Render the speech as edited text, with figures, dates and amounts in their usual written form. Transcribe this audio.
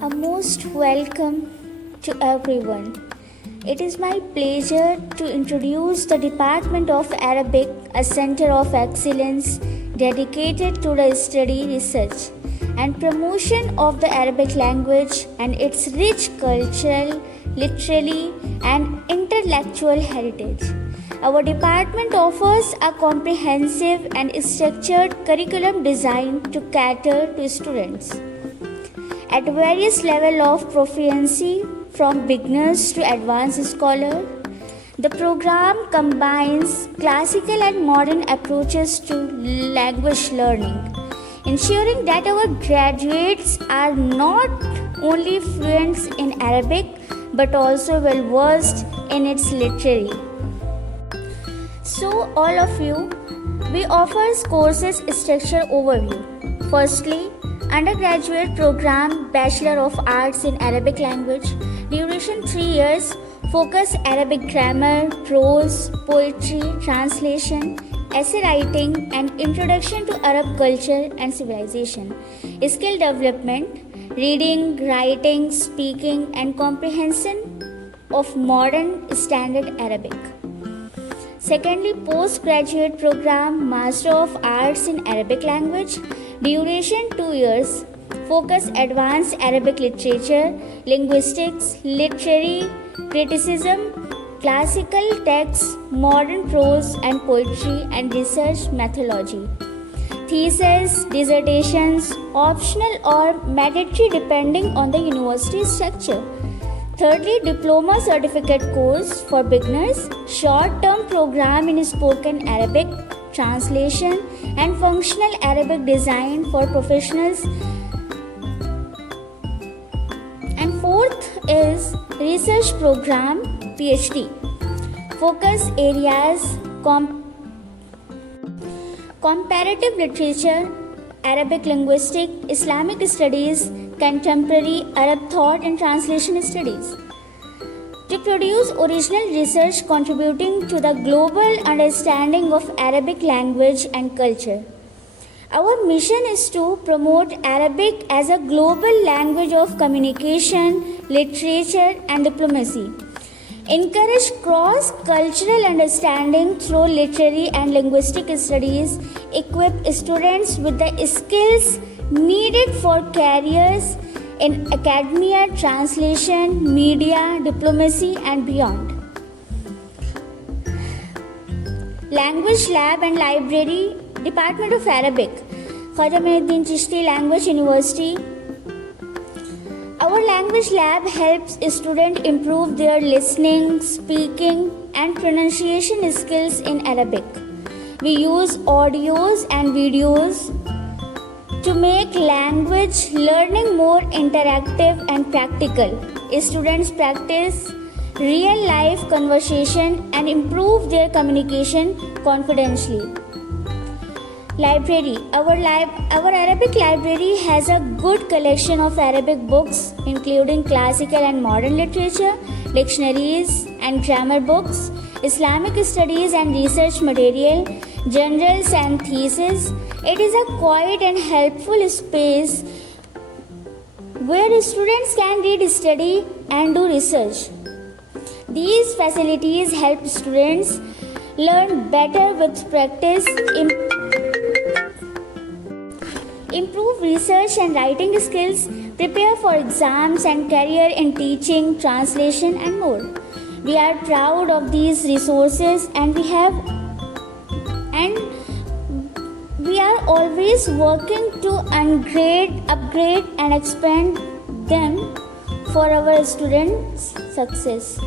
A most welcome to everyone. It is my pleasure to introduce the Department of Arabic, a center of excellence dedicated to the study, research, and promotion of the Arabic language and its rich cultural, literary, and intellectual heritage. Our department offers a comprehensive and structured curriculum designed to cater to students at various levels of proficiency, from beginners to advanced scholar. The program combines classical and modern approaches to language learning, ensuring that our graduates are not only fluent in Arabic but also well versed in its literature. So, all of you, we offer courses structure overview. Firstly, undergraduate program Bachelor of Arts in Arabic language, duration 3 years, focus Arabic grammar, prose, poetry, translation, essay writing, and introduction to Arab culture and civilization. Skill development, reading, writing, speaking, and comprehension of modern standard Arabic. Secondly, postgraduate program Master of Arts in Arabic language, duration 2 years, focus advanced Arabic literature, linguistics, literary criticism, classical texts, modern prose and poetry, and research methodology. Thesis, dissertations, optional or mandatory depending on the university structure. Thirdly, diploma certificate course for beginners, short-term program in spoken Arabic, translation, and functional Arabic design for professionals. And fourth is research program PhD. Focus areas comparative literature, Arabic linguistics, Islamic studies, contemporary Arab thought and translation studies. To produce original research contributing to the global understanding of Arabic language and culture. Our mission is to promote Arabic as a global language of communication, literature, and diplomacy. Encourage cross-cultural understanding through literary and linguistic studies, equip students with the skills needed for careers in academia, translation, media, diplomacy, and beyond. Language Lab and Library, Department of Arabic, Khaja Muhyiddin Chishti Language University. Our language lab helps students improve their listening, speaking, and pronunciation skills in Arabic. We use audios and videos to make language learning more interactive and practical. Students practice real-life conversation and improve their communication confidently. Library. Our Arabic library has a good collection of Arabic books, including classical and modern literature, dictionaries and grammar books, Islamic studies and research material, journals and theses. It is a quiet and helpful space where students can read, study, and do research. These facilities help students learn better with practice, improve research and writing skills, prepare for exams and career in teaching, translation, and more. We are proud of these resources and we are always working to upgrade and expand them for our students' success.